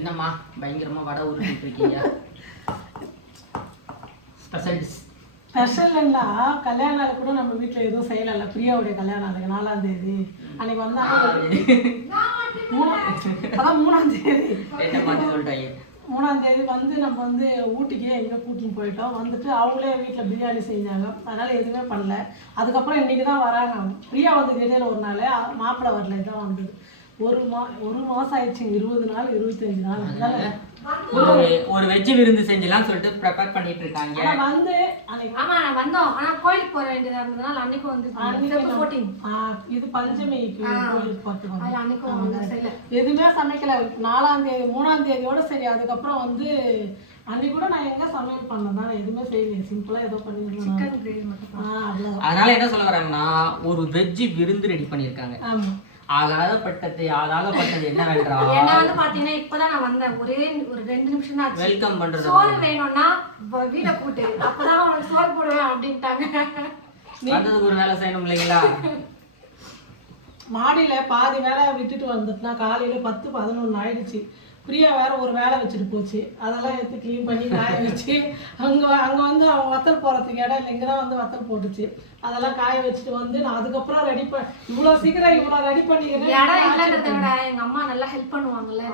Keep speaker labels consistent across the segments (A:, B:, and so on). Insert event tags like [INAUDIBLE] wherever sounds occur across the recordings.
A: என்னம்மா பயங்கரமா வடை உருட்டிட்டு இருக்கீங்க? ஸ்பெஷல் டிஷ்
B: ஸ்பெஷல்னா கல்யாண நாள் கூட நம்ம வீட்டில் எதுவும் செய்யலைல்ல. பிரியாவுடைய கல்யாண நாளுக்கு நாலாம் தேதி. அன்னைக்கு வந்தாங்க. அதான் மூணாம் தேதி. மூணாம் தேதி வந்து நம்ம வந்து ஊட்டிக்கு எங்கே கூட்டின்னு போயிட்டோம். வந்துட்டு அவங்களே வீட்டில் பிரியாணி செஞ்சாங்க. அதனால எதுவுமே பண்ணல. அதுக்கப்புறம் இன்னைக்கு தான் வராங்க. பிரியா வந்து இடையில ஒரு நாள் மாப்பிள்ளை வரல இதான் வந்தது. ஒரு மா ஒரு மாதம் ஆயிடுச்சுங்க இருபது நாள் இருபத்தஞ்சு நாள். அதனால
A: ஒரு ஒரு வெஜ் விருந்து செஞ்சலாம் சொல்லிட்டு ப்ரிப்பேர் பண்ணிட்டு இருக்காங்க
B: ஆனா வந்து அன்னைக்கு
C: ஆமா நான் வந்தோம். ஆனா கோயிலுக்கு போற வேண்டியதா இருந்ததுனால வந்து
B: அன்னைக்கு ஆ, இது பஞ்சமிக்கு கோயிலுக்கு பார்த்து வந்தோம்.
C: வந்து செய்யல.
B: எதுவுமே சமைக்கல. நாலாம் தேதி மூணாம் தேதியோட சரி அதுக்கப்புறம் வந்து அன்னைக்கு கூட நான் எங்க சமையல் பண்ணேன் தான் எதுவுமே செய்யல சிம்பிளா ஏதோ பண்ணிருந்தேன்
C: சிக்கன் கிரேவி மட்டும்
A: அதனால என்ன சொல்ல வராங்கன்னா ஒரு வெஜ் விருந்து ரெடி பண்ணியிருக்காங்க.
B: ஆமா.
A: ஆகாதப்பட்டது ஆகாதப்பட்டது என்ன வேண்டா
C: என்ன வந்து பாத்தீங்கன்னா இப்பதான் நான் வந்தேன். ஒரே ஒரு ரெண்டு நிமிஷம் தான் ஆச்சு.
A: வெல்கம் பண்றது
C: சோறு வேணும்னா வீட கூட்டு. அப்பதான் உனக்கு சோறு போடுவேன் அப்படின்ட்டாங்க.
A: வந்ததுக்கு ஒரு வேலை செய்யணும் இல்லைங்களா?
B: மாடியில பாதி வேலை விட்டுட்டு வந்துட்டுனா காலையில பத்து பதினொன்று ஆயிடுச்சு. பிரியா வேற ஒரு வேலை வச்சுட்டு போச்சு. அதெல்லாம் எடுத்து க்ளீன் பண்ணி காய வச்சு அங்க அங்க வந்து அவங்க வத்தல் போறதுக்கு இடம் இல்லை. இங்க தான் வந்து வத்தல் போட்டுச்சு. அதெல்லாம் காய வச்சுட்டு வந்து நான் அதுக்கப்புறம் ரெடி பண்ண இவ்வளவு சீக்கிரம் இவ்வளவு ரெடி பண்ணிக்கிறேன்
C: இல்லைன்றத விட எங்க அம்மா நல்லா ஹெல்ப் பண்ணுவாங்கல்ல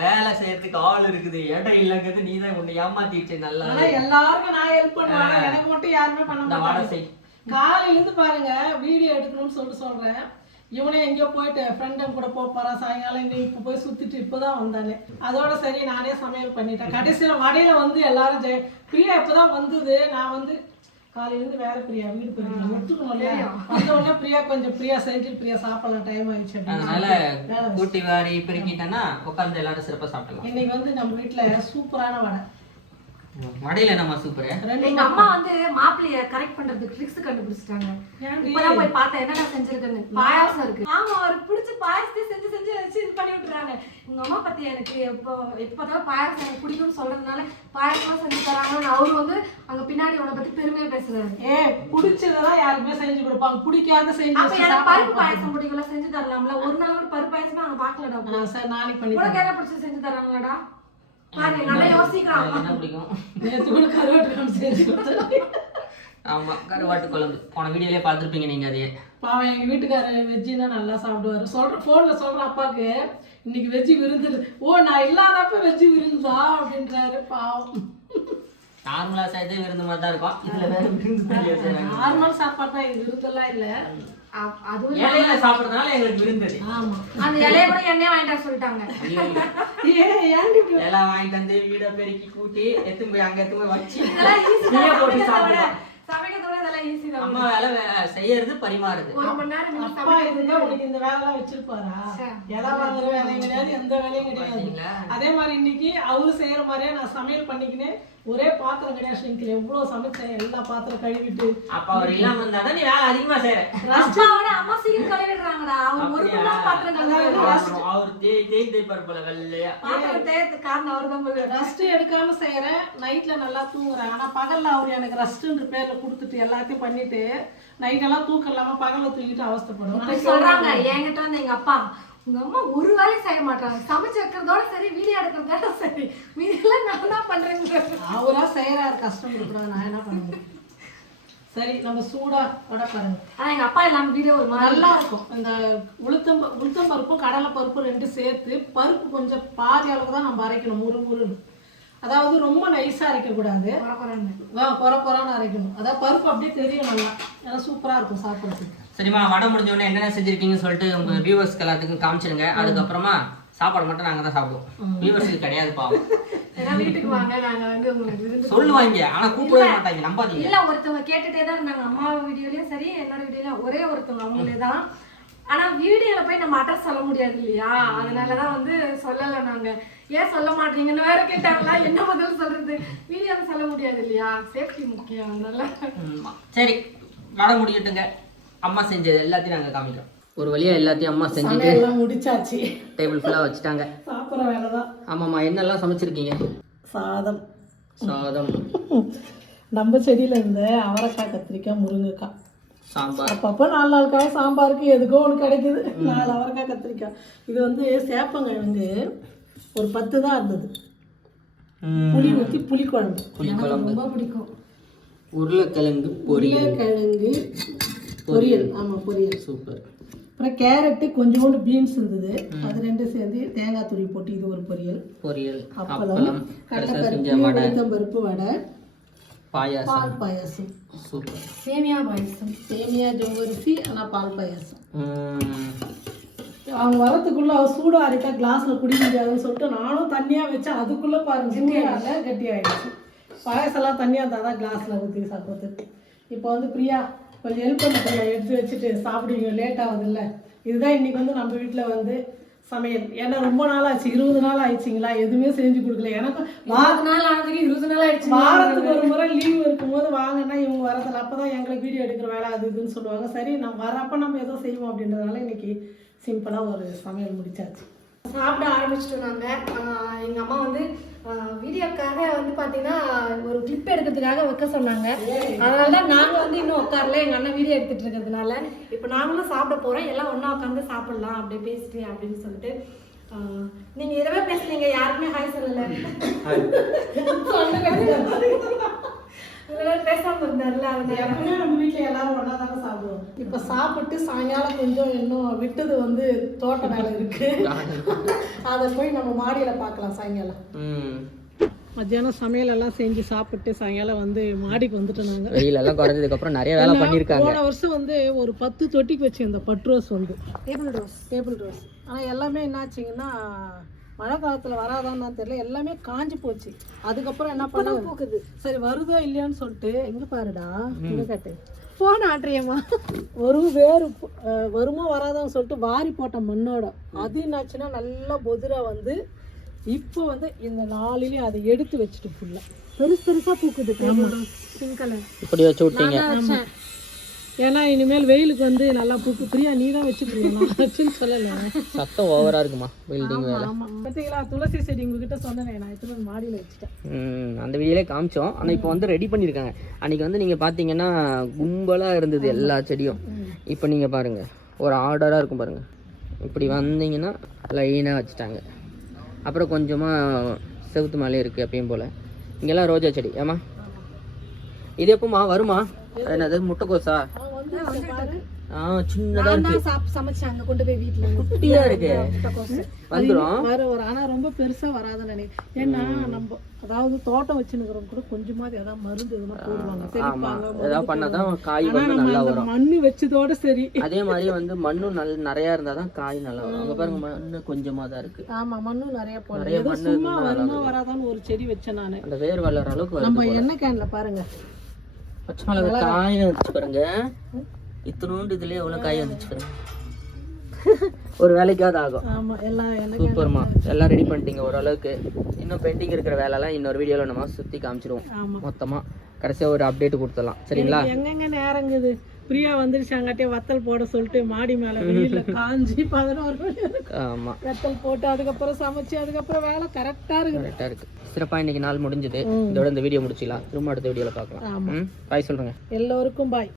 A: வேலை செய்யறதுக்கு ஆள் இருக்குது. இடம் இல்லைங்கிறது நீ தான் உன்னை ஏமாத்திடுச்சு நல்லா.
B: ஆனா எல்லாருக்கும் நான் ஹெல்ப் பண்ணுவேன். எனக்கு மட்டும் யாருமே பண்ண
A: இந்த வாடகை
B: மாட்டாங்க.
A: செய்
B: காலையில இருந்து பாருங்க வீடியோ எடுக்கணும்னு சொல்லிட்டு சொல்றேன். இவனே எங்கேயோ போயிட்டு ஃப்ரெண்டும் கூட போக போறான் சாயங்காலம் இன்னும் இப்போ போய் சுத்திட்டு இப்போதான் வந்தானே. அதோட சரி நானே சமையல் பண்ணிட்டேன். கடைசியில வடையில வந்து எல்லாரும் ஜெய பிரியா இப்போதான் வந்தது. நான் வந்து காலையில இருந்து வேலை பிரியா வீடு போயிருக்கேன் ஒத்துக்கணும்ல வந்த உடனே பிரியா கொஞ்சம் பிரியா செஞ்சு பிரியா சாப்பிடலாம் டைம் ஆயிடுச்சு
A: அதனால கூட்டி வாரி பெருக்கிட்டேன்னா உட்காந்து எல்லாரும் சிறப்பா சாப்பிடலாம்.
B: இன்னைக்கு வந்து நம்ம வீட்டுல சூப்பரான வடை.
A: வடையில நம்ம சூப்பர்
C: எங்க அம்மா வந்து மாப்பிள்ளைய கரெக்ட் பண்றதுக்கு ட்ரிக்ஸ் கண்டுபிடிச்சிட்டாங்க? இப்பதான் போய் பார்த்தேன் என்னடா செஞ்சிருக்கேன்னு. பாயாசம் இருக்கு. ஆமா அவருக்கு பிடிச்ச பாயாசத்தை செஞ்சு செஞ்சு வச்சு இது பண்ணி விட்டுறாங்க. உங்க அம்மா பத்தி எனக்கு எப்போ எப்பதான் பாயாசம் எனக்கு பிடிக்கும்னு சொல்றதுனால பாயாசம் செஞ்சு தராங்கன்னு அவரு வந்து அங்க பின்னாடி உன்னை பத்தி பெருமையா பேசுறாரு.
B: ஏ பிடிச்சதெல்லாம் யாருமே செஞ்சு கொடுப்பாங்க. பிடிக்காத செஞ்சு
C: அப்ப
B: வச்சு
C: எனக்கு பருப்பு பாயாசம் பிடிக்கல செஞ்சு தரலாம்ல. ஒரு நாள் கூட பருப்பு பாயாசம் நாங்க பாக்கலடா
B: நான் சார் நாளைக்கு பண்ணி
C: உனக்கு என்ன பிடிச்சி செஞ்சு தராங்களாடா?
A: என்ன பிடிக்கும்? ஆமா கருவாட்டு குழம்பு. போன வீடியோலயே பார்த்திருப்பீங்க நீங்க அதையே.
B: பாவம் எங்க வீட்டுக்காரர் வெஜ்ஜினா நல்லா சாப்பிடுவாரு. சொல்ற போன்ல சொல்ற அப்பாக்கு இன்னைக்கு வெஜ்ஜி விருந்து ஓ நான் இல்லாதப்ப வெஜ்ஜி விருந்தா? அப்படின்றாரு பாவம்.
A: நார்மலா செய்தே விருந்து மாதிரி தான் இருக்கும். இதுல வேற விருந்து.
B: நார்மல் சாப்பாடு தான் இது விருந்தெல்லாம் இல்ல.
A: இலையில சாப்பிடுறதுனால எங்களுக்கு விருந்து அது.
B: ஆமா.
C: அந்த இலைய கூட எண்ணெய் வாங்கிட்டு வர சொல்லிட்டாங்க.
A: இலை வாங்கிட்டு வந்து வீட பெருக்கி கூட்டி எடுத்து போய் அங்க எடுத்து போய் வச்சு. போட்டு
C: தான்.
A: அம்மா வேலை செய்யறது பரிமாறுது.
C: ஒரு மணி நேரம் நீங்க
B: அப்பா இருந்தா உனக்கு இந்த வச்சிருப்பாரா. இலை வாங்குற வேலையும் கிடையாது எந்த வேலையும் கிடையாது? அதே மாதிரி இன்னைக்கு அவரு செய்யற மாதிரியே நான் சமையல் பண்ணிக்கினேன். ஒரே பாத்திரம் கிடையாது சிங்கில் எவ்வளவு சமைச்சேன் எல்லா பாத்திரம் கழுவிட்டு.
A: அப்ப அவர் இல்லாம இருந்தாதான் நீ வேலை அதிகமா செய்யற
C: அப்பாவோட அம்மா சீக்கிரம் கழுவிடுறாங்கடா. அவங்க ஒரு மணி நேரம் பாத்திரம் கழுவுறாங்க
A: அவர் அவர் தேய் தேய் தேய்ப்பார் போல வெள்ளையா
C: பாத்திரம் தேய்றதுக்கு காரணம் அவர் தான்
B: ரெஸ்ட் எடுக்காம செய்யறேன் நைட்ல நல்லா தூங்குறேன். ஆனா பகல்ல அவர் எனக்கு ரெஸ்ட்ன்ற பேர்ல கொடுத்துட்டு எல்லாத்தையும் பண்ணிட்டு நைட் எல்லாம் தூக்கம் இல்லாம பகல்ல தூங்கிட்டு அவஸ்தைப்படுவேன்
C: இப்ப சொல்றாங்க. என்கிட்ட வந்து எங்க அப்பா உங்க அம்மா ஒரு வேலையும் செய்ய மாட்டாங்க சமைச்சு வைக்கிறதோட சரி வீடியோ எடுக்கிறதோட சரி. மீதி
B: அவரா செய்யறாரு கஷ்டம் கொடுக்குறாரு நான் என்ன பண்ணுவேன் சரி நம்ம சூடா வடை பாருங்க.
C: ஆனா எங்க அப்பா இல்லாம வீடியோ ஒரு மாதிரி
B: நல்லா இருக்கும். இந்த உளுத்தம் ப- உளுத்தம் பருப்பும் கடலை பருப்பும் ரெண்டும் சேர்த்து பருப்பு கொஞ்சம் பாதி அளவுக்கு தான் நம்ம அரைக்கணும் முறு முருன்னு அதாவது ரொம்ப நைஸா
C: குறைன்னு.
B: வா குறை குறைன்னு அரைக்கணும். அதாவது பருப்பு அப்படியே தெரியும் நல்லா. ஏன்னா சூப்பரா இருக்கும் சாப்பிட்றதுக்கு.
A: சரிம்மா வடை முடிஞ்ச உடனே என்னென்ன செஞ்சிருக்கீங்கன்னு சொல்லிட்டு உங்க வியூவர்ஸ்க்கு எல்லாத்துக்கும் காமிச்சிருங்க. அதுக்கப்புறமா சாப்பாடு மட்டும் நாங்க தான் சாப்பிடுவோம். வியூவர்ஸ்க்கு கிடையாது பாவம்.
C: ஏன்னா வீட்டுக்கு வாங்க நாங்க வந்து உங்களுக்கு விருந்து
A: சொல்லுவாங்க. ஆனா கூப்பிடவே மாட்டாங்க. நம்பாதீங்க.
C: இல்ல ஒருத்தவங்க கேட்டுட்டே தான் இருந்தாங்க. அம்மா வீடியோலயும் சரி என்னோட வீடியோலயும் ஒரே ஒருத்தவங்க அவங்களே தான். ஆனா வீடியோல போய் நம்ம அட்ரஸ் சொல்ல முடியாது இல்லையா? அதனாலதான் வந்து சொல்லல நாங்க. ஏன் சொல்ல மாட்டீங்கன்னு வேற கேட்டாங்களா? என்ன பதில் சொல்றது? வீடியோல சொல்ல முடியாது இல்லையா? சேஃப்டி முக்கியம் அதனால.
A: சரி முடிக்கட்டுங்க. அம்மா செஞ்சது எல்லாத்தையும் நாங்க காமிக்கிறோம். ஒரு வழியா எல்லாத்தையும் அம்மா செஞ்சுட்டு
B: எல்லாம் முடிச்சாச்சு.
A: டேபிள் ஃபுல்லா வச்சுட்டாங்க.
B: சாப்பிட்ற வேலை தான்
A: ஆமாம்மா என்னெல்லாம் சமைச்சிருக்கீங்க?
B: சாதம்.
A: சாதம்.
B: நம்ம செடியில இருந்த அவரைக்காய் கத்திரிக்காய் முருங்கைக்காய்.
A: சாம்பார்.
B: அப்பப்போ நாலு காய் சாம்பாருக்கு எதுக்கோ ஒன்று கிடைக்குது. நாலு அவரைக்காய் கத்திரிக்காய். இது வந்து சேப்பங்கிழங்கு ஒரு பத்து தான் இருந்தது. புளி ஊற்றி புளிக்குழம்பு.
A: புளிக்குழம்பு.
C: ரொம்ப பிடிக்கும்.
A: உருளைக்கிழங்கு பொரியல்.
B: கிழங்கு பொரியல். ஆமாம் பொரியல்.
A: சூப்பர்.
B: அப்புறம் கேரட்டு கொஞ்சோண்டு பீன்ஸ் இருந்தது. அது ரெண்டும் சேர்ந்து தேங்காய் துருவி போட்டு இது ஒரு பொரியல்.
A: பொரியல்.
B: அப்பளம் கடலைப்பருப்பு
A: வடை.
B: உளுத்தம்பருப்பு வடை.
A: பாயாசம்.
B: பால் பாயாசம்.
A: சூப்பர்.
C: சேமியா பாயசம்.
B: சேமியா ஆனால் பால் பாயாசம். அவங்க வரத்துக்குள்ள அவ சூடா அரைக்கா கிளாஸ்ல குடிக்க முடியாதுன்னு சொல்லிட்டு நானும் தண்ணியா வச்சேன் அதுக்குள்ள பாருங்க சூடால கட்டி ஆயிடுச்சு. பாயசம்லாம் தண்ணியா இருந்தால் தான் கிளாஸ்ல ஊற்றி சாப்பிட்றதுக்கு இப்போ வந்து பிரியா கொஞ்சம் ஹெல்ப் பண்ண பிரியா எடுத்து வச்சுட்டு சாப்பிடுவீங்க லேட் ஆகுதுல்ல. இதுதான் இன்னைக்கு வந்து நம்ம வீட்டில் வந்து சமையல். ஏன்னா ரொம்ப நாள் ஆச்சு இருபது நாள் ஆயிடுச்சிங்களா? எதுவுமே செஞ்சு கொடுக்கல. எனக்கு வா
C: இருபது நாள் ஆனதுக்கு இருபது நாள் ஆயிடுச்சு
B: வாரத்துக்கு ஒரு முறை லீவ் இருக்கும்போது வாங்கன்னா இவங்க வரதில்ல. அப்போ தான் எங்களுக்கு வீடியோ எடுக்கிற வேலை அது இதுன்னு சொல்லுவாங்க. சரி நம்ம வரப்போ நம்ம ஏதோ செய்வோம் அப்படின்றதுனால இன்னைக்கு சிம்பிளாக ஒரு சமையல் முடிச்சாச்சு.
C: சாப்பிட ஆரம்பிச்சிட்டோம் நாங்கள் எங்கள் அம்மா வந்து வீடியோக்காக வந்து பார்த்தீங்கன்னா ஒரு கிளிப் எடுக்கிறதுக்காக வைக்க சொன்னாங்க. அதனால தான் நாங்கள் வந்து இன்னும் உட்காரல. எங்கள் அண்ணன் வீடியோ எடுத்துட்டு இருக்கிறதுனால. இப்போ நாங்களும் சாப்பிட போகிறோம் எல்லாம் ஒன்றா உட்காந்து சாப்பிடலாம். அப்படியே பேசிட்டு அப்படின்னு சொல்லிட்டு. ஆஹ் நீங்க எதுவுமே பேசுனீங்க யாருக்குமே ஹாய் சொல்லல. [LAUGHS] பேசாம இருந்தார்ல அதனால
B: எப்பவுமே நம்ம வீட்டில் எல்லாரும் ஒன்றா தானே சாப்பிடுவோம். இப்போ சாப்பிட்டு சாயங்காலம் கொஞ்சம் இன்னும் விட்டது வந்து தோட்ட வேலை இருக்கு. அதை போய் நம்ம மாடியில் பார்க்கலாம் சாயங்காலம்.
A: ம்.
B: மத்தியானம் சமையல் எல்லாம் செஞ்சு சாப்பிட்டு சாயங்காலம் வந்து மாடிக்கு வந்துட்டு நாங்கள்
A: வெயில் எல்லாம் குறைஞ்சதுக்கு அப்புறம் நிறைய வேலை பண்ணியிருக்காங்க.
B: போன வருஷம் வந்து ஒரு பத்து தொட்டிக்கு வச்சிருந்த பட் ரோஸ் வந்து.
C: Table rose.
B: Table rose. ஆனால் எல்லாமே என்னாச்சுங்கன்னா மழை காலத்தில் வராதான்னு தெரியல. எல்லாமே காஞ்சி போச்சு. அதுக்கப்புறம் என்ன பண்ண பூக்குது. சரி வருதோ இல்லையான்னு சொல்லிட்டு எங்க பாருடா? எங்க காட்டு.
C: போன் ஆட்ரியம்மா
B: ஒரு வேறு வருமா வராதான்னு சொல்லிட்டு வாரி போட்ட மண்ணோட. அது என்னாச்சுன்னா நல்லா பொதுரா வந்து இப்போ வந்து இந்த நாளிலையும் அதை எடுத்து வச்சுட்டு ஃபுல்லா
C: பெருசு பெருசா பூக்குது பிங்க் கலர்
A: இப்படி வச்சு விட்டீங்க.
B: ஏன்னா இனிமேல் வெயிலுக்கு வந்து நல்லா பூக்கு. பிரியா நீ தான் வச்சுக்கணும் வச்சுன்னு [LAUGHS] சொல்லலை.
A: சத்தம் ஓவரா இருக்குமா? பில்டிங் வேலை
B: பார்த்தீங்களா துளசி செடி உங்ககிட்ட சொன்னேன் நான் வந்து மாடியில் வச்சுட்டேன்.
A: அந்த வீடியோலே காமிச்சோம். ஆனால் இப்போ வந்து ரெடி பண்ணியிருக்காங்க அன்னைக்கு வந்து நீங்கள் பார்த்தீங்கன்னா கும்பலாக இருந்தது எல்லா செடியும். இப்போ நீங்கள் பாருங்கள் ஒரு ஆர்டராக இருக்கும் பாருங்கள் இப்படி வந்தீங்கன்னா லைனாக வச்சுட்டாங்க. அப்புறம் கொஞ்சமாக செவுத்து மேலே இருக்குது எப்பயும் போல். இங்கெல்லாம் ரோஜா செடி. ஏமா இது எப்போமா? வருமா? என்னது? முட்டைக்கோசா? ஆ சின்னதாக இருக்கு.
C: சமைச்சு அங்க கொண்டு போய் வீட்டுல
A: குட்டியாக இருக்கு.
B: ஆனால் ரொம்ப பெருசாக வராதுன்னு நினைக்கிறேன். ஏன்னா நம்ம அதாவது தோட்டம் வச்சுருக்கிறவங்க கூட கொஞ்சமாவது ஏதாவது மருந்து எதுனா போடுவாங்க.
A: ஏதாவது காய்
B: ஆனா
A: வந்து
B: நம்ம
A: நல்லா வரும்.
B: மண்ணு வச்சதோட சரி.
A: அதே மாதிரி வந்து மண்ணும் நல் நிறையா இருந்தால் தான் காய் நல்லா வரும். அங்கே பாருங்க மண்ணு கொஞ்சமாக தான் இருக்குது
B: ஆமா மண்ணும் நிறைய போடணும்.
A: நிறைய மண்ணு
B: சும்மா
A: இருந்தா
B: வருமா வராதான்னு ஒரு செடி வச்சேன் நான்.
A: அந்த வேர் வளர அளவுக்கு
B: நம்ம. எண்ணெய் கேன்ல பாருங்க.
A: பச்சை மிளகா காய் வந்துச்சு பாருங்க. இத்தனோண்டு இதுலயே எவ்வளவு காய் வந்துச்சு பாருங்க. ஒரு வேலைக்காவது ஆகும். சூப்பர்மா எல்லாம் ரெடி பண்ணிட்டீங்க ஓரளவுக்கு. இன்னும் பெண்டிங் இருக்கிற வேலைலாம் இன்னொரு வீடியோவில் நம்ம சுற்றி காமிச்சிருவோம்.
B: ஆமா.
A: மொத்தமாக கடைசியாக ஒரு அப்டேட் கொடுத்துடலாம். சரிங்களா?
B: எங்கெங்க நேரங்குது? பிரியா வந்துருச்சாங்காட்டியே வத்தல் போட சொல்லிட்டு மாடி மேல வெயில்ல [LAUGHS] காஞ்சி பதினோரு மணி
A: ஆமாம்
B: வத்தல் போட்டு அதுக்கப்புறம் சமைச்சு அதுக்கப்புறம் வேலை கரெக்டா இருக்குது.
A: கரெக்டாக இருக்குது சிறப்பாக இன்னைக்கு நாள் முடிஞ்சது. இதோட இந்த வீடியோ முடிச்சிக்கலாம் திரும்ப அடுத்த வீடியோவில் பார்க்கலாம். ம்? பாய் சொல்கிறேங்க
B: எல்லோருக்கும் பாய்